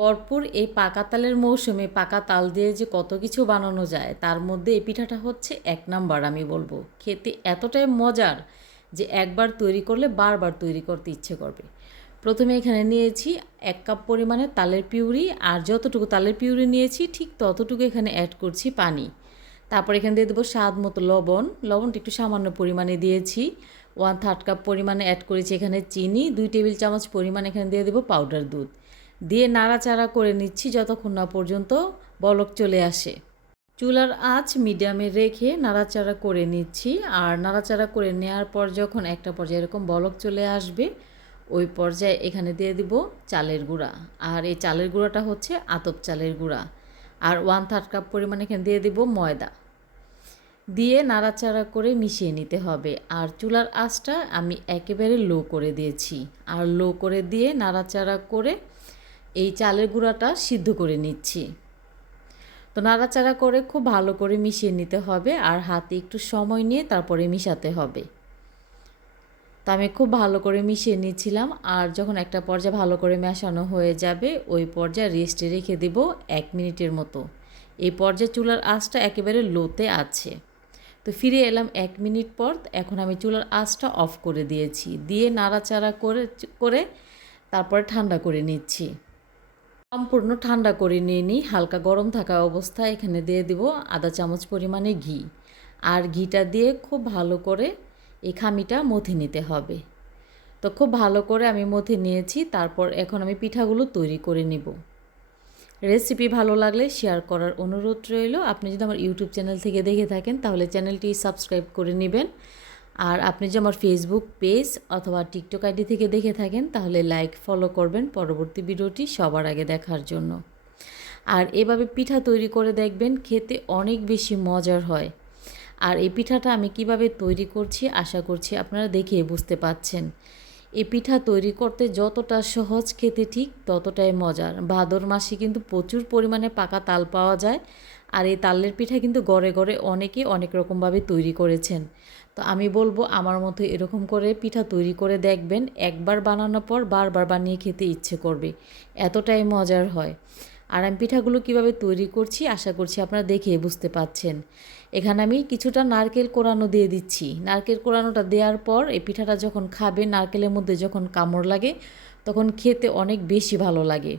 ভরপুর এই পাকা তালের মৌসুমে পাকা তাল দিয়ে যে কত কিছু বানানো যায়, তার মধ্যে এই পিঠাটা হচ্ছে এক নাম্বার, আমি বলব। খেতে এতটাই মজার যে একবার তৈরি করলে বারবার তৈরি করতে ইচ্ছে করবে। প্রথমে এখানে নিয়েছি এক কাপ পরিমাণে তালের পিউরি, আর যতটুকু তালের পিউরি নিয়েছি, ঠিক ততটুকু এখানে অ্যাড করছি পানি। তারপর এখানে দিয়ে দেবো স্বাদ মতো লবণ। লবণটা একটু সামান্য পরিমাণে দিয়েছি। ওয়ান থার্ড কাপ পরিমাণে অ্যাড করেছি এখানে চিনি, দুই টেবিল চামচ পরিমাণ এখানে দিয়ে দেবো পাউডার দুধ। দিয়ে নাড়াচাড়া করে নিচ্ছি যতক্ষণ না পর্যন্ত বলক চলে আসে। চুলার আঁচ মিডিয়ামে রেখে নাড়াচাড়া করে নিচ্ছি আর নাড়াচাড়া করে নেওয়ার পর যখন একটা পর্যায়ে এরকম বলক চলে আসবে, ওই পর্যায়ে এখানে দিয়ে দিব চালের গুঁড়া। আর এই চালের গুঁড়াটা হচ্ছে আতপ চালের গুঁড়া। আর ওয়ান থার্ড কাপ পরিমাণ এখানে দিয়ে দিব ময়দা। দিয়ে নাড়াচাড়া করে মিশিয়ে নিতে হবে। আর চুলার আঁচটা আমি একেবারে লো করে দিয়েছি। আর লো করে দিয়ে নাড়াচাড়া করে এই চালের গুঁড়াটা সিদ্ধ করে নিচ্ছি। তো নাড়াচাড়া করে খুব ভালো করে মিশিয়ে নিতে হবে আর হাতে একটু সময় নিয়ে তারপরে মিশাতে হবে। তো আমি খুব ভালো করে মিশিয়ে নিচ্ছিলাম আর যখন একটা পর্যায়ে ভালো করে মেশানো হয়ে যাবে, ওই পর্যায়ে রেস্টে রেখে দেব এক মিনিটের মতো। এই পর্যায়ে চুলার আঁচটা একেবারে লোতে আছে। তো ফিরে এলাম এক মিনিট পর, এখন আমি চুলার আঁচটা অফ করে দিয়েছি। দিয়ে নাড়াচাড়া করে করে তারপরে ঠান্ডা করে নিচ্ছি। সম্পূর্ণ ঠান্ডা করে নিয়ে নিই, হালকা গরম থাকা অবস্থায় এখানে দিয়ে দিব আধা চামচ পরিমাণে ঘি। আর ঘিটা দিয়ে খুব ভালো করে এই খামিটা মথে নিতে হবে। তো খুব ভালো করে আমি মথে নিয়েছি, তারপর এখন আমি পিঠাগুলো তৈরি করে নিব। রেসিপি ভালো লাগলে শেয়ার করার অনুরোধ রইল। আপনি যদি আমার ইউটিউব চ্যানেল থেকে দেখে থাকেন, তাহলে চ্যানেলটি সাবস্ক্রাইব করে নেবেন। আর আপনি যদি আমার ফেসবুক পেজ অথবা টিকটক আইডি থেকে দেখে থাকেন, তাহলে লাইক ফলো করবেন পরবর্তী ভিডিওটি সবার আগে দেখার জন্য। আর এভাবে পিঠা তৈরি করে দেখবেন, খেতে অনেক বেশি মজার হয়। আর এই পিঠাটা আমি কীভাবে তৈরি করছি, আশা করছি আপনারা দেখে বুঝতে পাচ্ছেন। এই পিঠা তৈরি করতে যতটা সহজ, খেতে ঠিক ততটাই মজার। ভাদর মাসে কিন্তু প্রচুর পরিমাণে পাকা তাল পাওয়া যায়। আর এই তালের পিঠা কিন্তু গড়ে গড়ে অনেকে অনেক রকমভাবে তৈরি করেছেন। তো আমি বলব, আমার মতো এরকম করে পিঠা তৈরি করে দেখবেন, একবার বানানোর পর বারবার বানিয়ে খেতে ইচ্ছে করবে। এতটাই মজার হয়। আর আমি পিঠাগুলো কীভাবে তৈরি করছি, আশা করছি আপনারা দেখে বুঝতে পাচ্ছেন। এখানে আমি কিছুটা নারকেল কোরানো দিয়ে দিচ্ছি। নারকেল কোরানোটা দেওয়ার পর এই পিঠাটা যখন খাবে, নারকেলের মধ্যে যখন কামড় লাগে, তখন খেতে অনেক বেশি ভালো লাগে।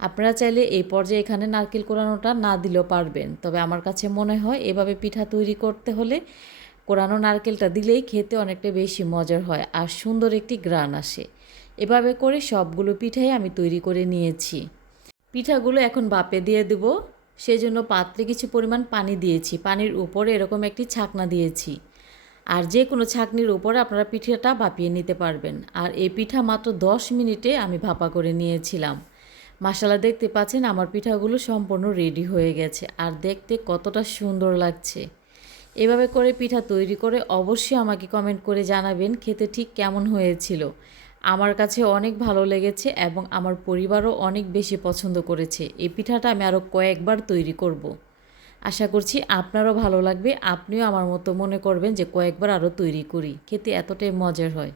আপনারা চাইলে এই পর্যায়ে এখানে নারকেল কোরানোটা না দিলেও পারবেন। তবে আমার কাছে মনে হয় এভাবে পিঠা তৈরি করতে হলে কোরানো নারকেলটা দিলেই খেতে অনেকটা বেশি মজার হয় আর সুন্দর একটি গ্রান আসে। এভাবে করে সবগুলো পিঠাই আমি তৈরি করে নিয়েছি। পিঠাগুলো এখন বাপে দিয়ে দেব। সেজন্য পাত্রে কিছু পরিমাণ পানি দিয়েছি। পানির উপরে এরকম একটি ছাকনা দিয়েছি। আর যে কোনো ছাকনির উপরে আপনারা পিঠাটা ভাপিয়ে নিতে পারবেন। আর এই পিঠা মাত্র দশ মিনিটে আমি ভাপা করে নিয়েছিলাম। মাসালা দেখতে পাচ্ছেন আমার পিঠাগুলো সম্পূর্ণ রেডি হয়ে গেছে। আর দেখতে কতটা সুন্দর লাগছে। এভাবে করে পিঠা তৈরি করে অবশ্যই আমাকে কমেন্ট করে জানাবেন খেতে ঠিক কেমন হয়েছিল। আমার কাছে অনেক ভালো লেগেছে এবং আমার পরিবারও অনেক বেশি পছন্দ করেছে। এই পিঠাটা আমি আরও কয়েকবার তৈরি করব। আশা করছি আপনারও ভালো লাগবে। আপনিও আমার মতো মনে করবেন যে কয়েকবার আরও তৈরি করি। খেতে এতটাই মজার হয়।